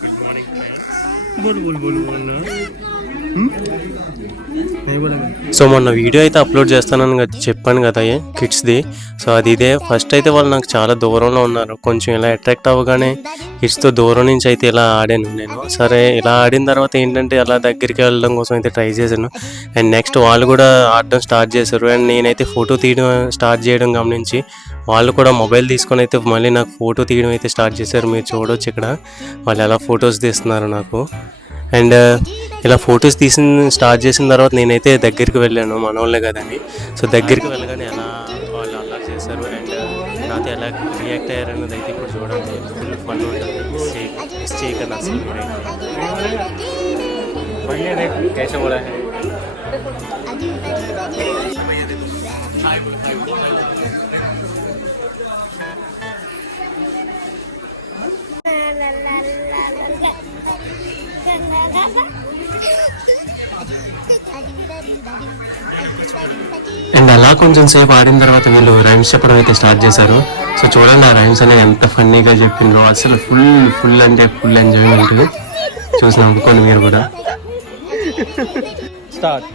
Good morning friends बोल बोल बोल बोल సో మొన్న వీడియో అయితే అప్లోడ్ చేస్తానని చెప్పాను కదా కిడ్స్ది. సో అది ఇదే ఫస్ట్ అయితే వాళ్ళు నాకు చాలా దూరంలో ఉన్నారు. కొంచెం ఇలా అట్రాక్ట్ అవ్వగానే కిడ్స్తో దూరం నుంచి అయితే ఇలా ఆడాను నేను. సరే ఇలా ఆడిన తర్వాత ఏంటంటే అలా దగ్గరికి వెళ్ళడం కోసం అయితే ట్రై చేశాను. అండ్ నెక్స్ట్ వాళ్ళు కూడా ఆడడం స్టార్ట్ చేశారు. అండ్ నేనైతే ఫోటో తీయడం స్టార్ట్ చేయడం గమనించి వాళ్ళు కూడా మొబైల్ తీసుకొని అయితే మళ్ళీ నాకు ఫోటో తీయడం అయితే స్టార్ట్ చేశారు. మీరు చూడవచ్చు ఇక్కడ వాళ్ళు ఎలా ఫొటోస్ తీస్తున్నారు నాకు. అండ్ ఇలా ఫొటోస్ స్టార్ట్ చేసిన తర్వాత నేనైతే దగ్గరికి వెళ్ళాను, మనోళ్ళే కదండి. సో దగ్గరికి వెళ్ళగానే ఎలా వాళ్ళు అల్లరి చేశారు అండ్ నాతో ఎలా రియాక్ట్ అయ్యారన్నది అయితే ఇప్పుడు చూడండి. ఫుల్ ఫన్ ఉంటుంది. మిస్ చేయకండి అసలు మీరైతే. అండ్ అలా కొంచెం సేపు ఆడిన తర్వాత వీళ్ళు రైమ్స్ చెప్పడం అయితే స్టార్ట్ చేశారు. సో చూడండి ఆ రైమ్స్ అనేది ఎంత ఫన్నీగా చెప్పిండ్రో. అసలు ఫుల్ అంటే ఫుల్ ఎంజాయ్మెంట్. చూసి నవ్వుకోండి మీరు కూడా. స్టార్ట్.